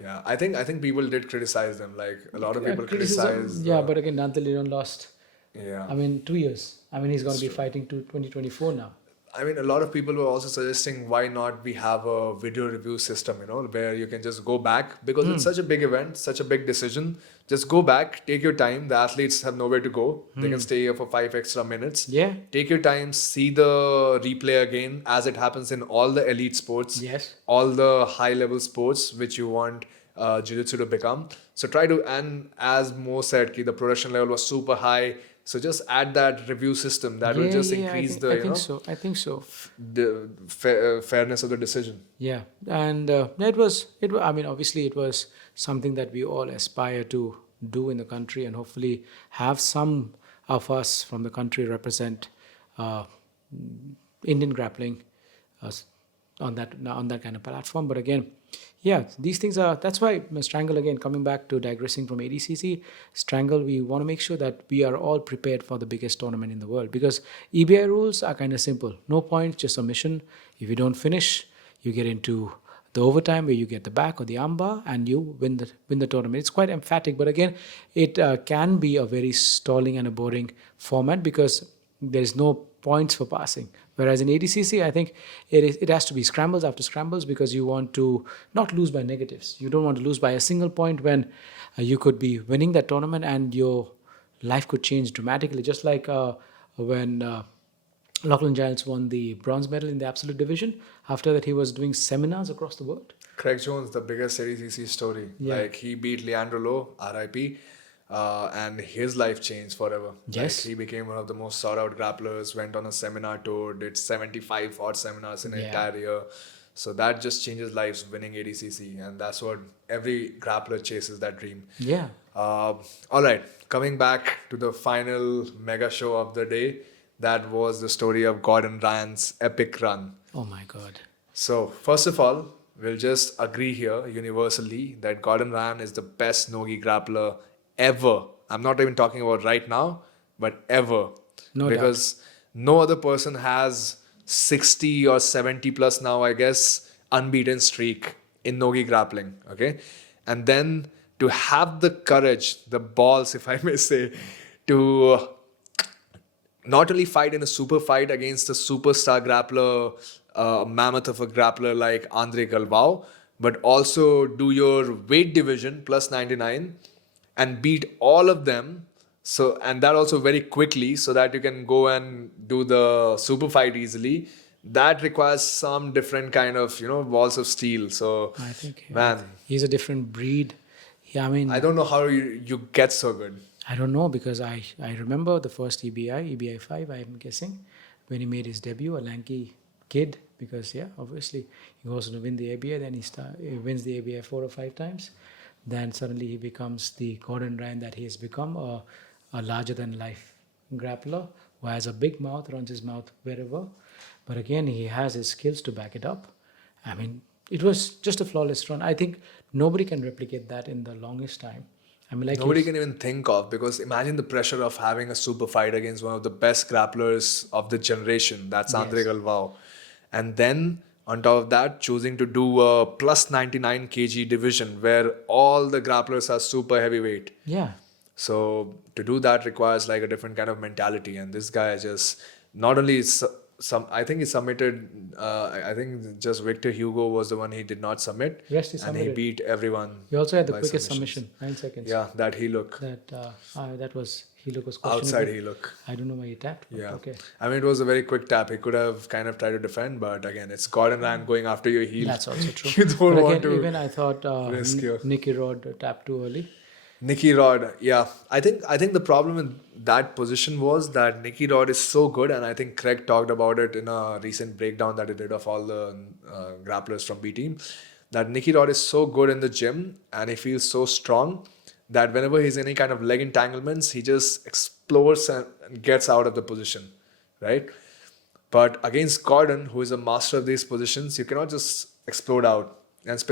Yeah, I think people did criticize them. Like a lot of people Criticism, criticized. yeah, but again, Dante Leon lost. Yeah. I mean, 2 years. I mean, he's going to be fighting to 2024 now. I mean, a lot of people were also suggesting why not we have a video review system, where you can just go back because it's such a big event, such a big decision. Just go back, take your time. The athletes have nowhere to go. They can stay here for 5 extra minutes. Yeah. Take your time, see the replay again as it happens in all the elite sports, Yes. all the high level sports which you want jiu-jitsu to become. So try to, and as Mo said, the production level was super high. So just add that review system that will just increase I think so. I think so. the fairness of the decision. Yeah, and it was. I mean, obviously, it was something that we all aspire to do in the country, and hopefully have some of us from the country represent uh, Indian grappling uh, on that kind of platform. But again, yeah, these things are. That's why Strangle, again, coming back to digressing from ADCC, Strangle, we want to make sure that we are all prepared for the biggest tournament in the world, because EBI rules are kind of simple. No points, just submission. If you don't finish, you get into the overtime where you get the back or the armbar and you win the tournament. It's quite emphatic, but again, it can be a very stalling and a boring format because there is no points for passing. Whereas in ADCC, I think it has to be scrambles after scrambles, because you want to not lose by negatives. You don't want to lose by a single point when you could be winning that tournament and your life could change dramatically. Just like when Lachlan Giles won the bronze medal in the absolute division. After that, he was doing seminars across the world. Craig Jones, the biggest ADCC story. Yeah. Like he beat Leandro Lowe, RIP, and his life changed forever. Yes. Like he became one of the most sought out grapplers, went on a seminar tour, did 75 odd seminars in an Yeah. entire year. So that just changes lives, winning ADCC. And that's what every grappler chases, that dream. Yeah. All right, coming back to the final mega show of the day, that was the story of Gordon Ryan's epic run. Oh my God. So, first of all, we'll just agree here universally that Gordon Ryan is the best Nogi grappler ever. I'm not even talking about right now, but ever. No because no other person has 60 or 70 plus now, I guess, unbeaten streak in Nogi grappling. Okay. And then to have the courage, the balls, if I may say, to not only fight in a super fight against a superstar grappler, mammoth of a grappler like Andre Galvao, but also do your weight division plus 99 and beat all of them. So, and that also very quickly so that you can go and do the super fight easily. That requires some different kind of, balls of steel. So, I think man, he's a different breed. Yeah, I mean, I don't know how you get so good. I don't know, because I remember the first EBI 5, I'm guessing, when he made his debut, a lanky kid, because yeah, obviously he goes to win the ABI, then he wins the ABI 4 or 5 times, then suddenly he becomes the Gordon Ryan that he has become, a larger than life grappler who has a big mouth, runs his mouth wherever, but again he has his skills to back it up. I mean, it was just a flawless run. I think nobody can replicate that in the longest time. I mean, like Nobody you, can even think of, because imagine the pressure of having a super fight against one of the best grapplers of the generation. That's Andre yes, Galvao. And then on top of that, choosing to do a plus 99 kg division where all the grapplers are super heavyweight. yeah. So to do that requires like a different kind of mentality. And this guy just not only some, I think he submitted. I think just Victor Hugo was the one he did not submit, Rest is and he submitted. beat everyone. He also had the by quickest submissions. submission, 9 seconds. Yeah, that he look That was he look was questionable. outside. He look. I don't know why he tapped. But Yeah. okay. I mean, it was a very quick tap. He could have kind of tried to defend, but again, it's Gordon Ryan going after your heel. That's also true. You don't But again, want to even I thought risk your. Nicky Rod tapped too early. Nicky Rod, yeah. I think the problem in that position was that Nicky Rod is so good, and I think Craig talked about it in a recent breakdown that he did of all the grapplers from B team. That Nicky Rod is so good in the gym, and he feels so strong that whenever he's in any kind of leg entanglements, he just explodes and gets out of the position, right? But against Gordon, who is a master of these positions, you cannot just explode out. And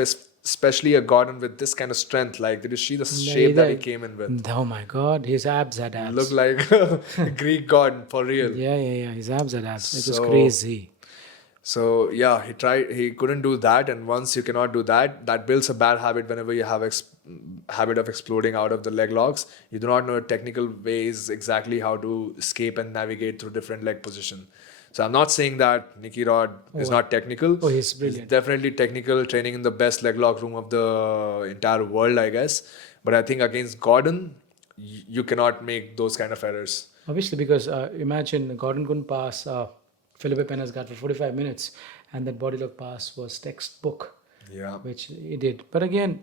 especially a Gordon with this kind of strength. Like, did you see the shape that he came in with? Oh my God, his abs had abs. Looked like a Greek god for real. Yeah. His abs had abs. It was So- crazy. So yeah, he tried. He couldn't do that, and once you cannot do that, that builds a bad habit. Whenever you have habit of exploding out of the leg locks, you do not know technical ways exactly how to escape and navigate through different leg position. So I'm not saying that Nicky Rod is not technical. Oh, he's brilliant. He's definitely technical, training in the best leg lock room of the entire world, I guess. But I think against Gordon, you cannot make those kind of errors. Obviously, because imagine Gordon couldn't pass Felipe Pena's guard for 45 minutes, and that body lock pass was textbook, Yeah. which he did. But again,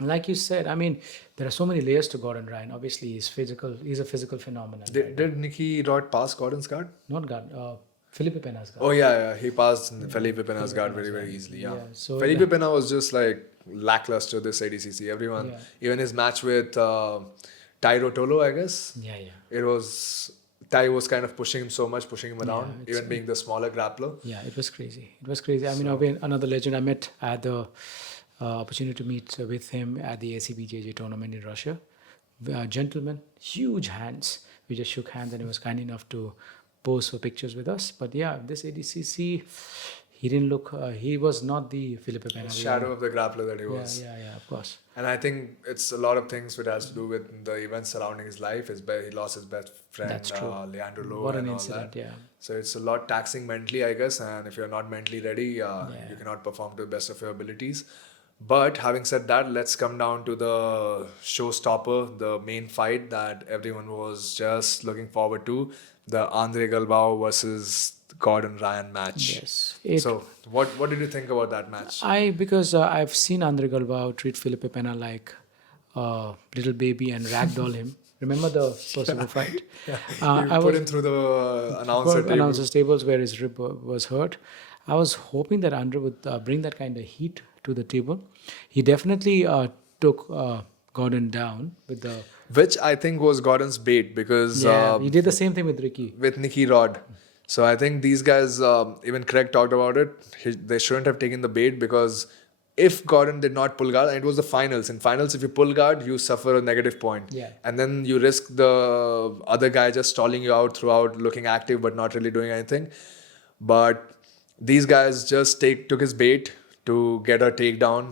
like you said, I mean, there are so many layers to Gordon Ryan. Obviously, he's physical. He's a physical phenomenon. Did Nicky Rod pass Gordon's guard? Not guard. Felipe Pena's guard. Oh yeah, he passed Felipe Pena's guard very easily. Yeah, so Felipe Pena was just like lackluster this ADCC. Everyone, Yeah. even his match with Kade Ruotolo, I guess Yeah. it was. Tai was kind of pushing him so much, pushing him around, it's- even being the smaller grappler. Yeah, it was crazy. It was crazy. I mean, again, another legend. I met at the opportunity to meet with him at the ACBJJ tournament in Russia. Gentleman, huge hands. We just shook hands, and he was kind enough to pose for pictures with us. But yeah, this ADCC, he didn't look. He was not the Felipe Pena. Shadow of the grappler that he Yeah, was. yeah, of course. And I think it's a lot of things which has to do with the events surrounding his life. He lost his best friend, That's true. Leandro Lo, What an and all incident! that. Yeah. So it's a lot taxing mentally, I guess. And if you're not mentally ready, you cannot perform to the best of your abilities. But having said that, let's come down to the showstopper, the main fight that everyone was just looking forward to, the Andre Galvao versus Gordon Ryan match. Yes. So what did you think about that match? Because I've seen Andre Galvao treat Felipe Pena like a little baby and ragdoll him. Remember the possible fight? You I put was him through the announcer table. announcers tables where his rib was hurt. I was hoping that Andre would bring that kind of heat to the table. He definitely took Gordon down with the. Which I think was Gordon's bait, because he did the same thing with Ricky. with Nicky Rod. So I think these guys, even Craig talked about it, they shouldn't have taken the bait, because if Gordon did not pull guard, and it was the finals. In finals, if you pull guard, you suffer a negative point. Yeah. And then you risk the other guy just stalling you out throughout, looking active but not really doing anything. But these guys just took his bait to get a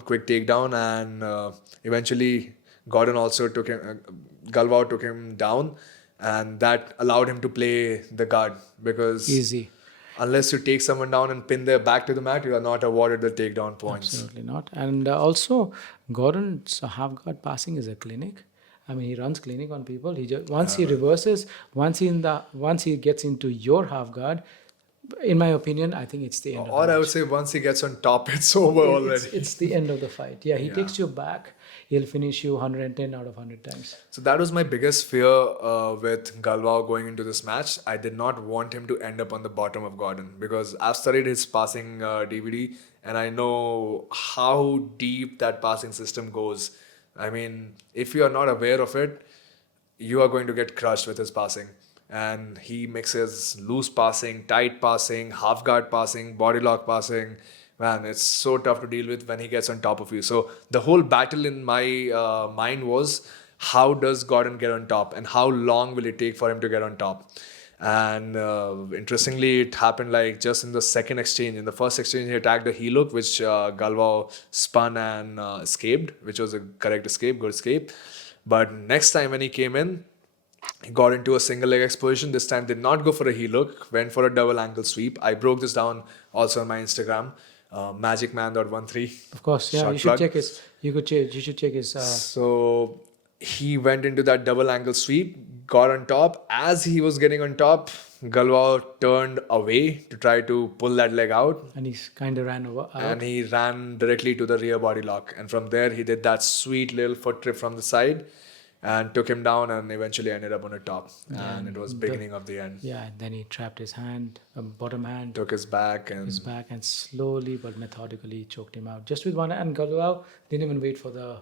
quick takedown, and eventually Gordon also Galvao took him down, and that allowed him to play the guard, because Easy. unless you take someone down and pin their back to the mat, you are not awarded the takedown points. Absolutely not. And also, Gordon's half guard passing is a clinic. I mean, he runs clinic on people. He just once he reverses, once he gets into your half guard, in my opinion, I think it's the end. Or I would say once he gets on top, it's over already. It's the end of the fight. Yeah, he takes you back. He'll finish you 110 out of 100 times. So that was my biggest fear with Galvao going into this match. I did not want him to end up on the bottom of Gordon, because I've studied his passing DVD, and I know how deep that passing system goes. I mean, if you are not aware of it, you are going to get crushed with his passing. And he mixes loose passing, tight passing, half guard passing, body lock passing. man, it's so tough to deal with when he gets on top of you. So the whole battle in my mind was, how does Gordon get on top, and how long will it take for him to get on top? And interestingly, it happened like just in the second exchange. In the first exchange, he attacked a heel hook, which Galvao spun and escaped, which was a correct escape, good escape. But next time when he came in, he got into a single leg exposition. This time did not go for a heel hook, went for a double ankle sweep. I broke this down also on my Instagram, magicman.13. Of course, yeah. Shot You should plug. check his. You should check his. So he went into that double ankle sweep, got on top. As he was getting on top, Galvao turned away to try to pull that leg out, And he's kind of ran over. and he ran directly to the rear body lock. And from there, he did that sweet little foot trip from the side and took him down, and eventually ended up on the top. And it was beginning of the end. Yeah, and then he trapped his hand, bottom hand, Took his back and his back, and slowly but methodically choked him out. Just with one hand. And Galvao didn't even wait for the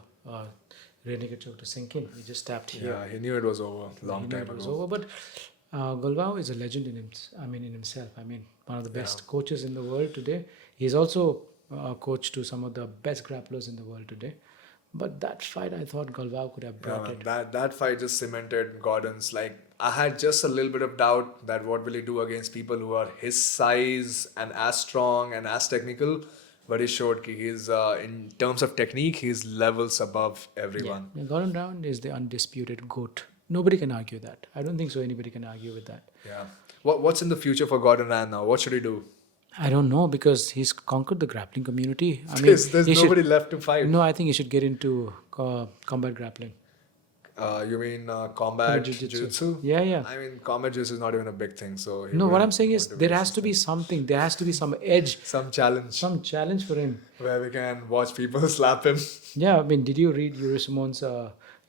rear naked choke to sink in. He just tapped here. yeah, he knew it was over long He knew time it was ago. over. But Galvao is a legend in himself. I mean, one of the best coaches in the world today. He's also a coach to some of the best grapplers in the world today. But that fight, I thought Galvao could have Yeah, brought man, it. that fight just cemented Gordon's. Like, I had just a little bit of doubt that what will he do against people who are his size and as strong and as technical. But he showed that he's in terms of technique, he's levels above everyone. Yeah, Gordon Brown is the undisputed GOAT. Nobody can argue that. I don't think so. Anybody can argue with that. Yeah. What's in the future for Gordon Rand now? What should he do? I don't know, because he's conquered the grappling community. I mean, There's he nobody should, left to fight. no, I think he should get into combat grappling. You mean combat Jiu-jitsu. jiu-jitsu? Yeah, yeah. I mean, combat jiu-jitsu is not even a big thing. So he No, what wouldn't I'm saying is want to there waste has his to be something. There has to be some edge, some challenge some challenge for him. where we can watch people slap him. Yeah, I mean, did you read Yuri Simon's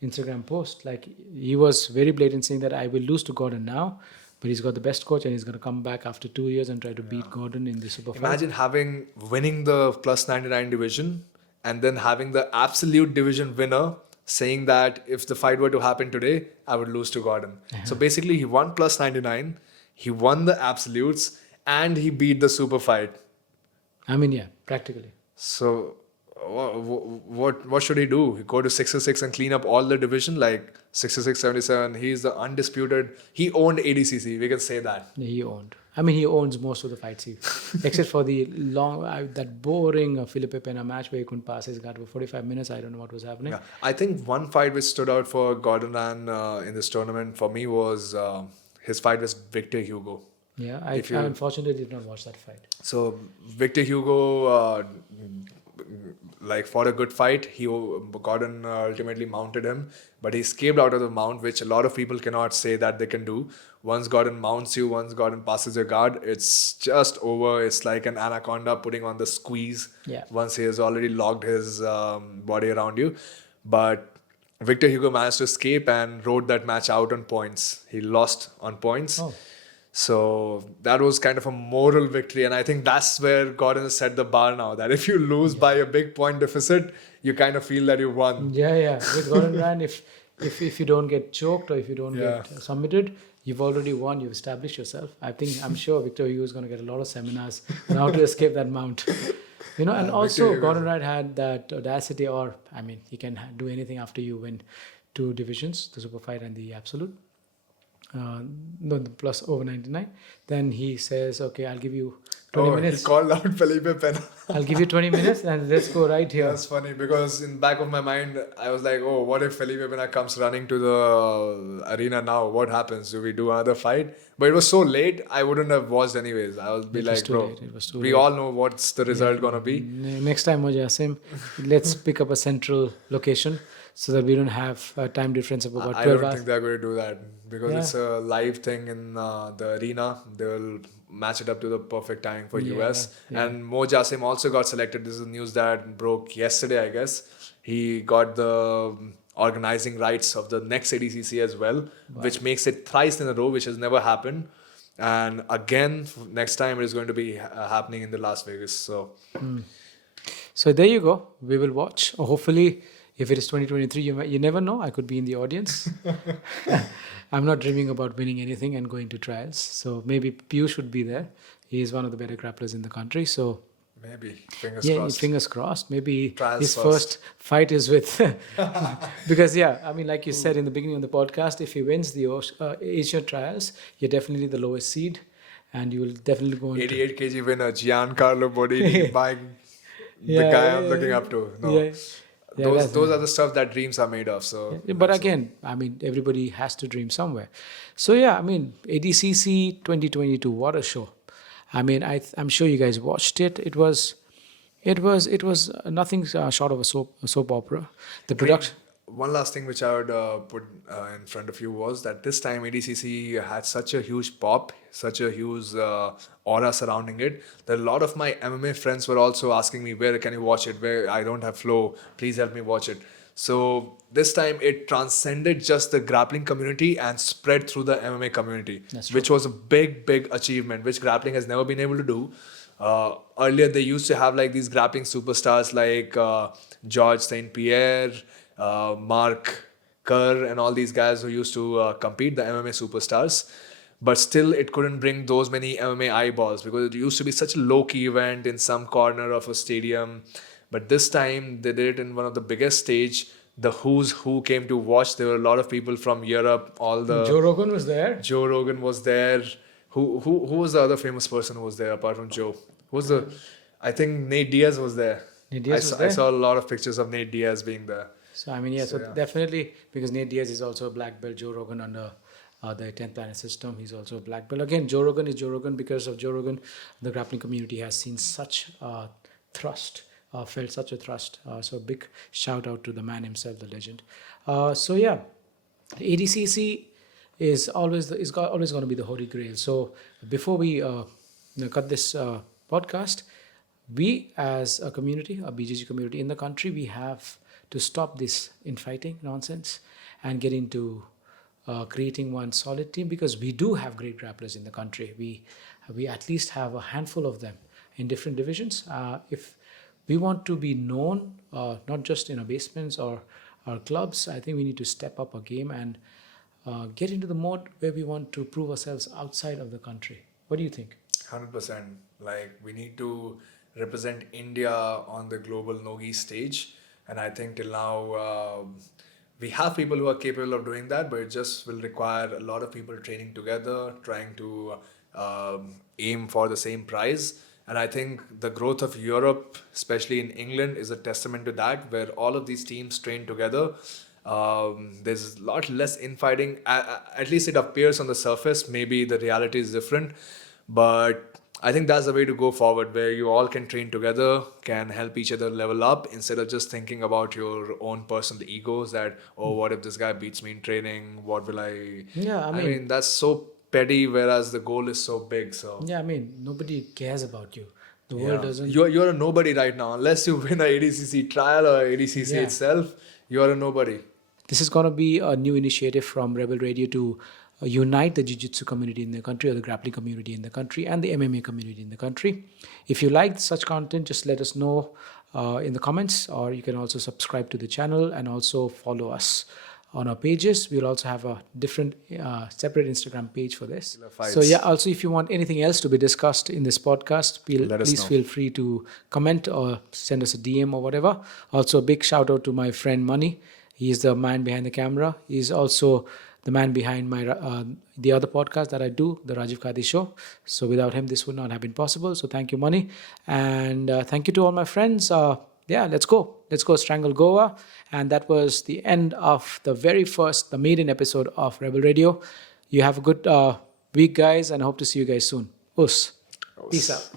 Instagram post? Like, he was very blatant saying that I will lose to Gordon now, but he's got the best coach and he's going to come back after 2 years and try to beat Gordon in the super fight. Imagine winning the plus 99 division and then having the absolute division winner saying that if the fight were to happen today, I would lose to Gordon. So basically, he won plus 99, he won the absolutes, and he beat the super fight. I mean, yeah, practically. So what should he do? He go to 66 and clean up all the division, like 66, 77. He's the undisputed. He owned ADCC. We can say that. He owned. I mean, he owns most of the fights, except for the long, that boring Felipe Pena match where he couldn't pass his guard for 45 minutes. I don't know what was happening. Yeah. I think one fight which stood out for Gordon Rand in this tournament for me was his fight with Victor Hugo. Yeah, I If you- unfortunately did not watch that fight. So Victor Hugo fought a good fight. Gordon ultimately mounted him, but he escaped out of the mount, which a lot of people cannot say that they can do. Once Gordon mounts you, once Gordon passes your guard, it's just over. It's like an anaconda putting on the squeeze. Yeah. Once he has already locked his body around you, but Victor Hugo managed to escape and rode that match out on points. He lost on points. Oh. So that was kind of a moral victory. And I think that's where Gordon has set the bar now, that if you lose by a big point deficit, you kind of feel that you won. Yeah. With Gordon Rand, if you don't get choked or if you don't get submitted, you've already won. You've established yourself. I'm sure Victor Hugo is going to get a lot of seminars on how to escape that mount. And also Hugo- Gordon Rand had that audacity, or I mean, he can do anything after you win 2 divisions, the super fight and the absolute. The plus over 99. Then he says, okay, I'll give you 20 minutes. He called out Felipe Pena. I'll give you 20 minutes and let's go right here. That's funny because in back of my mind, I was like, oh, what if Felipe Pena comes running to the arena now? What happens? Do we do another fight? But it was so late, I wouldn't have watched anyways. I would be It was like, too bro, late. It was too we late. all know what's the result going to be. Next time, Jassim, let's pick up a central location so that we don't have a time difference of about I 12 don't hours. think they're going to do that because Yeah. it's a live thing in the arena. They'll match it up to the perfect timing for US. yeah. And Mo Jassim also got selected. This is news that broke yesterday, I guess. He got the organizing rights of the next ADCC as well, which makes it thrice in a row, which has never happened. And again, next time it is going to be happening in the Las Vegas. So So there you go. We will watch. Or hopefully, if it is 2023, you never know. I could be in the audience. I'm not dreaming about winning anything and going to trials. So maybe Piyush should be there. He is one of the better grapplers in the country. So Maybe. Fingers Yeah, crossed. fingers crossed. Maybe Trials his first. first fight is with, because yeah, I mean, like you said in the beginning of the podcast, if he wins the Asia trials, you're definitely the lowest seed, and you will definitely go into 88 kg winner, Giancarlo Bodini, the yeah, guy I'm looking up to. No, yeah, yeah. That's those are the stuff that dreams are made of. So, yeah, but let's hope. again, I mean, everybody has to dream somewhere. So yeah, I mean, ADCC 2022, what a show! I mean, I'm sure you guys watched it. It was nothing short of a soap opera. The I mean, production. one last thing which I would put in front of you was that this time ADCC had such a huge pop, such a huge aura surrounding it, that a lot of my MMA friends were also asking me, where can you watch it? Where I don't have flow, please help me watch it. So this time it transcended just the grappling community and spread through the MMA community, That's which was a big, big achievement, which grappling has never been able to do. Earlier, they used to have like these grappling superstars like George St. Pierre, Mark Kerr, and all these guys who used to compete, the MMA superstars. But still, it couldn't bring those many MMA eyeballs because it used to be such a low key event in some corner of a stadium. But this time, they did it in one of the biggest stage. The who's who came to watch. There were a lot of people from Europe. All the Joe Rogan was there. Joe Rogan was there. Who was the other famous person who was there apart from Joe? Who was the? I think Nate Diaz was there. Nate Diaz was I there? saw a lot of pictures of Nate Diaz being there. So I mean, yeah. So, So, yeah. definitely, because Nate Diaz is also a black belt. Joe Rogan under the 10th Planet System, he's also a black belt. Again, Joe Rogan is Joe Rogan. Because of Joe Rogan, the grappling community has seen such thrust, felt such a thrust. So big shout out to the man himself, the legend. So yeah, ADCC is always always going to be the holy grail. So before we cut this podcast, we as a community, a BJJ community in the country, we have to stop this infighting nonsense and get into creating one solid team, because we do have great grapplers in the country. We at least have a handful of them in different divisions. If we want to be known, not just in our basements or our clubs, I think we need to step up our game and get into the mode where we want to prove ourselves outside of the country. What do you think? 100%. Like, we need to represent India on the global Nogi stage. And I think till now, we have people who are capable of doing that, but it just will require a lot of people training together, trying to aim for the same prize. And I think the growth of Europe, especially in England, is a testament to that, where all of these teams train together. There's a lot less infighting. At least it appears on the surface. Maybe the reality is different. But I think that's the way to go forward, where you all can train together, can help each other level up, instead of just thinking about your own personal egos that, oh, what if this guy beats me in training? What will I... Yeah, I mean, that's so petty, whereas the goal is so big. So Yeah, I mean, nobody cares about you. The world doesn't. You're a nobody right now. Unless you win a ADCC trial or ADCC Yeah. itself, you're a nobody. This is going to be a new initiative from Rebel Radio to unite the jiu-jitsu community in the country, or the grappling community in the country, and the MMA community in the country. If you like such content, just let us know in the comments, or you can also subscribe to the channel and also follow us on our pages. We'll also have a different separate Instagram page for this. Fights. So yeah, also if you want anything else to be discussed in this podcast, Let us please know. feel free to comment or send us a DM or whatever. Also a big shout out to my friend Money. He is the man behind the camera. He's also the man behind my the other podcast that I do, the Rajiv Kade Show. So without him, this would not have been possible. So thank you, Money. And thank you to all my friends. Yeah, let's go. Let's go strangle Goa. And that was the end of the maiden episode of Rebel Radio. You have a good week, guys, and I hope to see you guys soon. Us. Peace out.